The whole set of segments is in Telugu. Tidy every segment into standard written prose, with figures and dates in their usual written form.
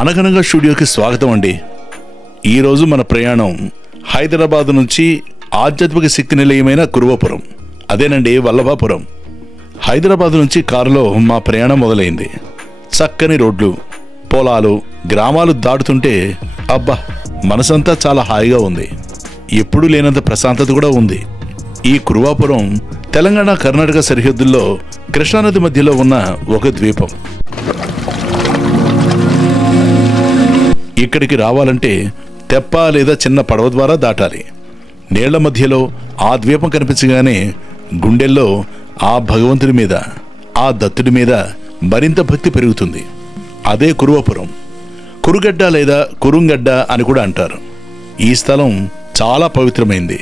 అనగనగా స్టూడియోకి స్వాగతం అండి. ఈరోజు మన ప్రయాణం హైదరాబాద్ నుంచి ఆధ్యాత్మిక శక్తి నిలయమైన కురువపురం, అదేనండి వల్లభాపురం. హైదరాబాద్ నుంచి కారులో మా ప్రయాణం మొదలైంది. చక్కని రోడ్లు, పొలాలు, గ్రామాలు దాటుతుంటే అబ్బా మనసంతా చాలా హాయిగా ఉంది. ఎప్పుడూ లేనంత ప్రశాంతత కూడా ఉంది. ఈ కురువాపురం తెలంగాణ కర్ణాటక సరిహద్దుల్లో కృష్ణానది మధ్యలో ఉన్న ఒక ద్వీపం. ఇక్కడికి రావాలంటే తెప్ప లేదా చిన్న పడవ ద్వారా దాటాలి. నీళ్ల మధ్యలో ఆ ద్వీపం కనిపించగానే గుండెల్లో ఆ భగవంతుడి మీద, ఆ దత్తుడి మీద మరింత భక్తి పెరుగుతుంది. అదే కురువపురం. కురుగడ్డ లేదా కురుంగడ్డ అని కూడా అంటారు. ఈ స్థలం చాలా పవిత్రమైంది.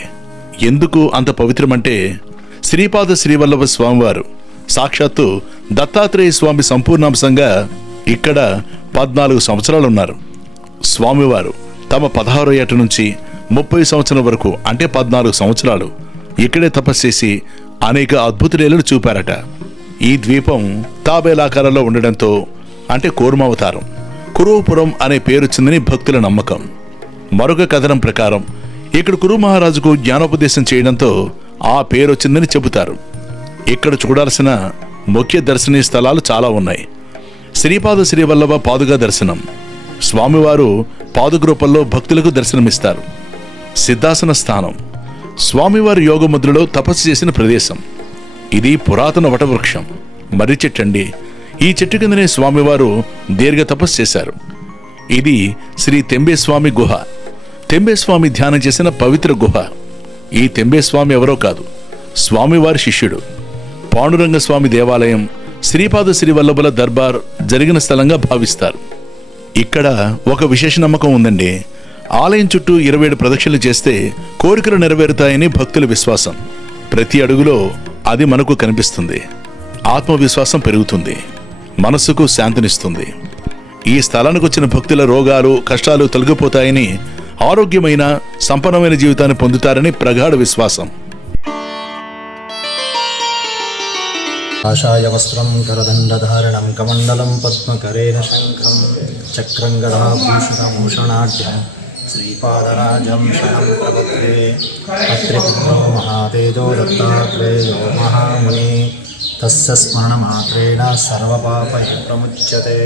ఎందుకు అంత పవిత్రమంటే శ్రీపాద శ్రీవల్లభ స్వామివారు సాక్షాత్తు దత్తాత్రేయ స్వామి సంపూర్ణాంశంగా ఇక్కడ 14 సంవత్సరాలు ఉన్నారు. స్వామివారు తమ 16వ ఏట నుంచి 30 సంవత్సరం వరకు అంటే 14 సంవత్సరాలు ఇక్కడే తపస్సు చేసి అనేక అద్భుత లీలలు చూపారట. ఈ ద్వీపం తాబేలాకారంలో ఉండడంతో అంటే కూర్మావతారం కురువపురం అనే పేరొచ్చిందని భక్తుల నమ్మకం. మరొక కథనం ప్రకారం ఇక్కడ కురు మహారాజుకు జ్ఞానోపదేశం చేయడంతో ఆ పేరొచ్చిందని చెబుతారు. ఇక్కడ చూడాల్సిన ముఖ్య దర్శనీయ స్థలాలు చాలా ఉన్నాయి. శ్రీపాద శ్రీవల్లభ పాదుగా దర్శనం. స్వామివారు పాదుక రూపంలో భక్తులకు దర్శనమిస్తారు. సిద్ధాసన స్థానం స్వామివారి యోగముద్రలో తపస్సు చేసిన ప్రదేశం. ఇది పురాతన వటవృక్షం, మర్రి చెట్టండి. ఈ చెట్టు కిందనే స్వామివారు దీర్ఘ తపస్సు చేశారు. ఇది శ్రీ తెంబేస్వామి గుహ. తెంబేస్వామి ధ్యానం చేసిన పవిత్ర గుహ. ఈ తెంబేస్వామి ఎవరో కాదు, స్వామివారి శిష్యుడు. పాండురంగ స్వామి దేవాలయం, శ్రీపాద శ్రీవల్లభుల దర్బార్ జరిగిన స్థలంగా భావిస్తారు. ఇక్కడ ఒక విశేష నమ్మకం ఉందండి. ఆలయం చుట్టూ 27 ప్రదక్షిణలు చేస్తే కోరికలు నెరవేరుతాయని భక్తుల విశ్వాసం. ప్రతి అడుగులో అది మనకు కనిపిస్తుంది. ఆత్మవిశ్వాసం పెరుగుతుంది, మనస్సుకు శాంతినిస్తుంది. ఈ స్థలానికి వచ్చిన భక్తుల రోగాలు, కష్టాలు తొలగిపోతాయని, ఆరోగ్యమైన సంపన్నమైన జీవితాన్ని పొందుతారని ప్రగాఢ విశ్వాసం. ఆశాయ వస్త్రం కరదండధారణం కమండలం పద్మకరేణ శంఖం చక్రం గదాభూషణభూషణాఢ్యం శ్రీపాదరాజం శరణం ప్రపద్యే. అత్రిపుత్రో మహాతేజో దత్తాత్రేయో మహాముని తస్య స్మరణమాత్రేణ సర్వపాపై ప్రముచ్యతే.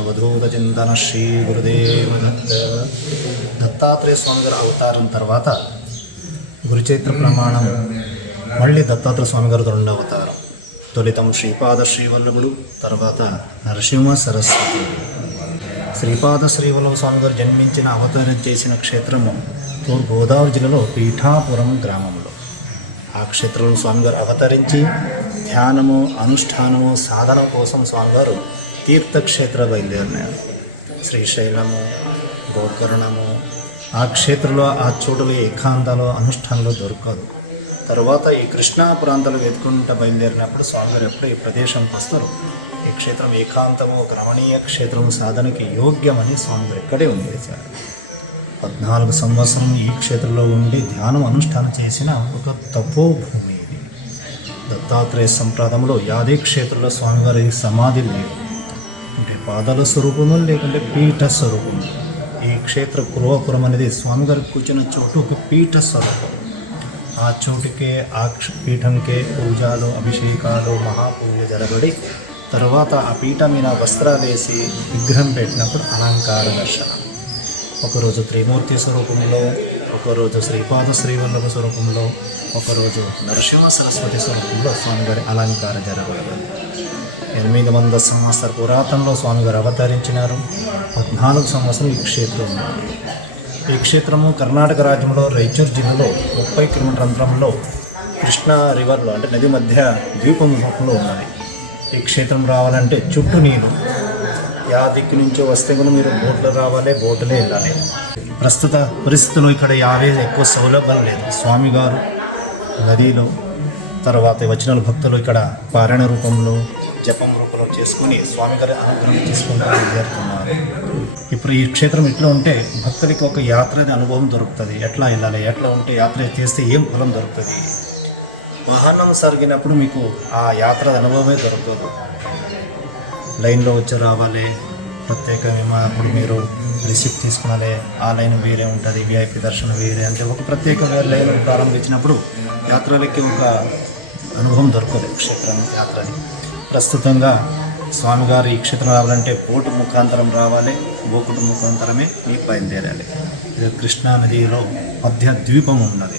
అవధూతచింతన శ్రీ గురుదేవ దత్త. దత్తాత్రేయ స్వామి గారి అవతారం తర్వాత గురుచైత్ర ప్రమాణం మళ్ళీ దత్తాత్రేయ స్వామి గారు 2వ అవతారం. తొలితం శ్రీపాద శ్రీవల్లభుడు, తర్వాత నరసింహ సరస్వతి. శ్రీపాద శ్రీవల్లభ స్వామి గారు జన్మించిన, అవతారం చేసిన క్షేత్రము తూర్పుగోదావరి జిల్లాలో పీఠాపురం గ్రామంలో. ఆ క్షేత్రంలో స్వామివారు అవతరించి ధ్యానము, అనుష్ఠానము, సాధన కోసం స్వామివారు తీర్థక్షేత్ర బయలుదేరినారు. శ్రీశైలము, గోకర్ణము, ఆ క్షేత్రంలో ఆ చోటులో ఏకాంతాలు, అనుష్ఠానంలో దొరకదు. తర్వాత ఈ కృష్ణా ప్రాంతాలు వెతుకుంటూ బయలుదేరినప్పుడు స్వామివారు ఎప్పుడు ఈ ప్రదేశంకి వస్తారు. ఈ క్షేత్రం ఏకాంతము, ఒక రమణీయ క్షేత్రం, సాధనకి యోగ్యమని స్వామివారు ఇక్కడే ఉండేశారు. 14 సంవత్సరం ఈ క్షేత్రంలో ఉండి ధ్యానం, అనుష్ఠానం చేసిన ఒక తపోభూమి ఇది. దత్తాత్రేయ సంప్రదాయంలో యాదే క్షేత్రంలో స్వామివారి సమాధి లేవు, అంటే పాదాల స్వరూపము లేకుంటే పీఠ స్వరూపము. ఈ క్షేత్ర కురువపురం అనేది స్వామివారి కూర్చున్న చోటు ఒక పీఠ స్వరూపం. ఆ చోటుకే, ఆ పీఠంకే పూజలు, అభిషేకాలు, మహాపూజ జరగడి తర్వాత ఆ పీఠం మీద వస్త్రాలు వేసి విగ్రహం పెట్టినప్పుడు అలంకార దర్శనం. ఒకరోజు త్రిమూర్తి స్వరూపంలో, ఒకరోజు శ్రీపాద శ్రీవల్లభ స్వరూపంలో, ఒకరోజు నరసింహ సరస్వతి స్వరూపంలో స్వామివారి అలంకారం జరగదు. 800 సంవత్సరాల పురాతనలో స్వామివారు అవతరించినారు. 14 సంవత్సరం ఈ క్షేత్రం ఉన్నారు. ఈ క్షేత్రము కర్ణాటక రాజ్యంలో రాయచూరు జిల్లాలో 30 కిలోమీటర్ అంతరంలో కృష్ణా రివర్లో, అంటే నది మధ్య ద్వీపం రూపంలో ఉన్నది. ఈ క్షేత్రం రావాలంటే చుట్టూ నీళ్ళు, యా దిక్కు నుంచో వస్తే కూడా మీరు బోట్లో రావాలి, బోటులే వెళ్ళాలి. ప్రస్తుత పరిస్థితుల్లో ఇక్కడ ఎక్కువ సౌలభ్యం లేదు. స్వామి గారు నదిలో, తర్వాత వచ్చిన భక్తులు ఇక్కడ పారాయణ రూపంలో, జపం రూపంలో చేసుకుని స్వామి గారి అనుగ్రహం తీసుకుంటూ చేరుతున్నారు. ఇప్పుడు ఈ క్షేత్రం ఎట్లా ఉంటే భక్తులకి ఒక యాత్ర అనుభవం దొరుకుతుంది. ఎట్లా వెళ్ళాలి, ఎట్లా ఉంటే యాత్ర చేస్తే ఏం ఫలం దొరుకుతుంది. వాహనం సరిగినప్పుడు మీకు ఆ యాత్ర అనుభవమే దొరుకుతుంది. లైన్లో వచ్చి రావాలి, ప్రత్యేకంగా అప్పుడు మీరు రిసిప్ట్ తీసుకున్నాలే ఆ లైన్ వేరే ఉంటుంది, విఐపి దర్శనం వేరే అంటే ఒక ప్రత్యేక లైన్ ప్రారంభించినప్పుడు యాత్రలకి ఒక అనుభవం దొరకదు క్షేత్రం యాత్రని. ప్రస్తుతంగా స్వామిగారు ఈ క్షేత్రం రావాలంటే బోటు ముఖాంతరం రావాలి, బోకుటు ముఖాంతరమే మీకు బయలుదేరాలి. ఇది కృష్ణా నదిలో మధ్య ద్వీపం ఉన్నది.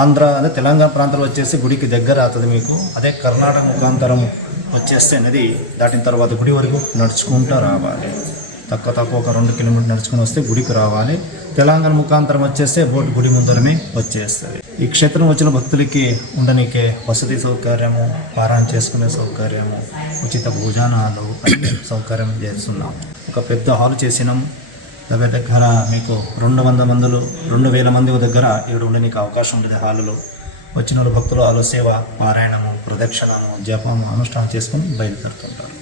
ఆంధ్ర అదే తెలంగాణ ప్రాంతంలో వచ్చేసి గుడికి దగ్గర అవుతుంది మీకు. అదే కర్ణాటక ముఖాంతరం వచ్చేస్తే నది దాటిన తర్వాత గుడి వరకు నడుచుకుంటూ రావాలి. తక్కువ ఒక 2 కిలోమీటర్లు నడుచుకుని వస్తే గుడికి రావాలి. తెలంగాణ ముఖాంతరం వచ్చేస్తే బోటు గుడి ముందరమే వచ్చేస్తుంది. ఈ క్షేత్రం వచ్చిన భక్తులకి ఉండనికే వసతి సౌకర్యము, పారాయణ చేసుకునే సౌకర్యము, ఉచిత భోజనాలు సౌకర్యం చేస్తున్నాం. ఒక పెద్ద హాల్ చేసినాం. దగ్గర మీకు 200 మంది దగ్గర ఇక్కడ ఉండడానికి అవకాశం ఉంటుంది. హాలులో వచ్చిన భక్తులు హాలు సేవ, పారాయణము, ప్రదక్షిణము, జపము, అనుష్ఠానం చేసుకొని బయలుదేరుతుంటారు.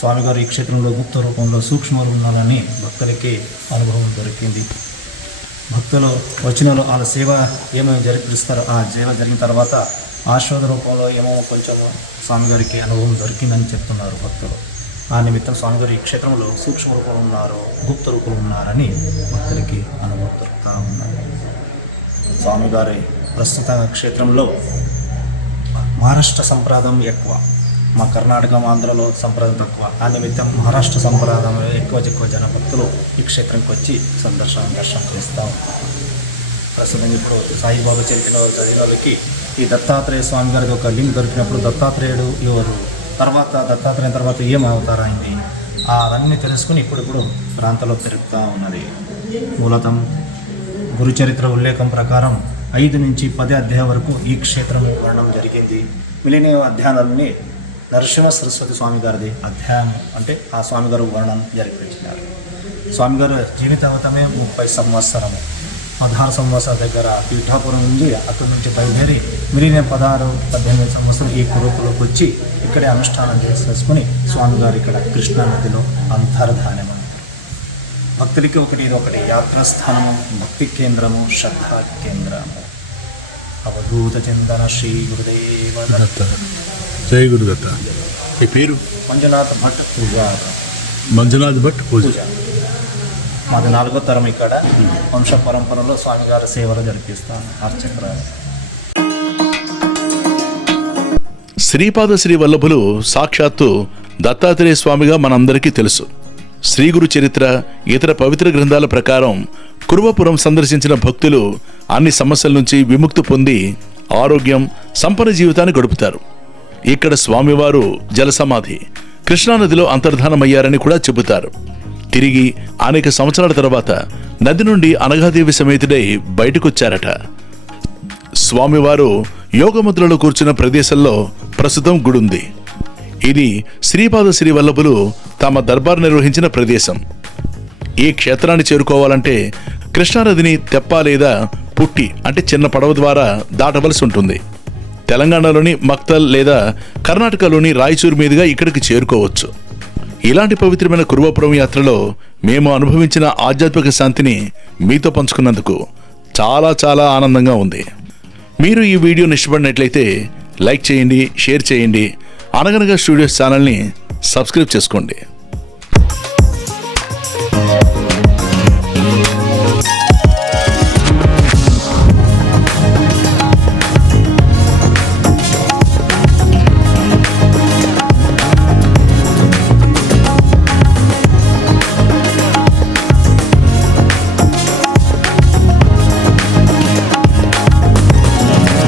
స్వామిగారు ఈ క్షేత్రంలో గుప్త రూపంలో సూక్ష్మ ఉన్నారని భక్తులకి అనుభవం దొరికింది. భక్తులు వచ్చిన వాళ్ళ సేవ ఏమేమి జరిపిస్తారో ఆ సేవ జరిగిన తర్వాత ఆశ్వాద రూపంలో ఏమో కొంచెం స్వామిగారికి అనుభవం దొరికిందని చెప్తున్నారు భక్తులు. ఆ నిమిత్తం స్వామిగారు ఈ క్షేత్రంలో సూక్ష్మ రూపంలో ఉన్నారు, గుప్త రూపంలో ఉన్నారని భక్తులకి అనుభవం దొరుకుతూ ఉన్నారు. స్వామిగారి ప్రస్తుత క్షేత్రంలో మహారాష్ట్ర సంప్రదాయం ఎక్కువ, మా కర్ణాటక ఆంధ్రలో సంప్రదాయం తక్కువ. ఆ నిమిత్తం మహారాష్ట్ర సంప్రదాయంలో ఎక్కువ జన భక్తులు ఈ క్షేత్రంకి వచ్చి దర్శనం చేస్తూ ఉంటారు. ప్రస్తుతం ఇప్పుడు సాయిబాబా చదివిన వాళ్ళకి ఈ దత్తాత్రేయ స్వామి గారికి ఒక లింక్ దొరికినప్పుడు దత్తాత్రేయుడు ఎవరు, దత్తాత్రేయుని తర్వాత ఏం అవతారైంది అవన్నీ తెలుసుకుని ఇప్పుడు ప్రాంతంలో తిరుగుతూ ఉన్నది. మూలతం గురుచరిత్ర ఉల్లేఖం ప్రకారం 5 నుంచి 10 అధ్యాయం వరకు ఈ క్షేత్రం వర్ణం జరిగింది. మిగిలిన అధ్యాయాలన్నీ నరసింహ సరస్వతి స్వామి గారిది అధ్యాయం అంటే ఆ స్వామిగారు వర్ణన జరిపించినారు. స్వామిగారు జీవితావతమే 30 సంవత్సరము, 16 సంవత్సరాల దగ్గర పీఠాపురం నుంచి అక్కడి నుంచి బయలుదేరి మిగిలిన 16-18 సంవత్సరాలు ఈ కురుకులోకి వచ్చి ఇక్కడే అనుష్ఠానం చేసుకుని స్వామిగారు ఇక్కడ కృష్ణా నదిలో అంతర్ధానం. భక్తులకి ఒకటి యాత్రాస్థానము, భక్తి కేంద్రము, శ్రద్ధా కేంద్రము. అవధూత చింతన శ్రీ గురుదేవ దత్త. జై గురుదత్త. ఈ పేరు మంజునాథ్ భట్ పూజార్. మంజునాథ్ భట్ పూజార్. మాది 4వ తరం. ఇక్కడ వంశ పరంపరలో స్వామిగారి సేవలు జరిపిస్తాను అర్చకురాలు. శ్రీపాద శ్రీ వల్లభులు సాక్షాత్తు దత్తాత్రేయ స్వామిగా మనందరికీ తెలుసు. శ్రీ గురు చరిత్ర, ఇతర పవిత్ర గ్రంథాల ప్రకారం కురువపురం సందర్శించిన భక్తులు అన్ని సమస్యల నుంచి విముక్తి పొంది ఆరోగ్యం, సంపన్న జీవితాన్ని గడుపుతారు. ఇక్కడ స్వామివారు జలసమాధి కృష్ణానదిలో అంతర్ధానమయ్యారని కూడా చెబుతారు. తిరిగి అనేక సంవత్సరాల తర్వాత నది నుండి అనఘాదేవి సమేతుడై బయటకొచ్చారట. స్వామివారు యోగముద్రలో కూర్చున్న ప్రదేశంలో ప్రస్తుతం గుడుంది. ఇది శ్రీపాద శ్రీ వల్లభులు తమ దర్బార్ నిర్వహించిన ప్రదేశం. ఈ క్షేత్రాన్ని చేరుకోవాలంటే కృష్ణానదిని తెప్ప లేదా పుట్టి అంటే చిన్న పడవ ద్వారా దాటవలసి ఉంటుంది. తెలంగాణలోని మక్తల్ లేదా కర్ణాటకలోని రాయచూరు మీదుగా ఇక్కడికి చేరుకోవచ్చు. ఇలాంటి పవిత్రమైన కురువపురం యాత్రలో మేము అనుభవించిన ఆధ్యాత్మిక శాంతిని మీతో పంచుకున్నందుకు చాలా ఆనందంగా ఉంది. మీరు ఈ వీడియోని ఇష్టపడినట్లయితే లైక్ చేయండి, షేర్ చేయండి. అనగనగా స్టూడియోస్ ఛానల్ని సబ్స్క్రైబ్ చేసుకోండి.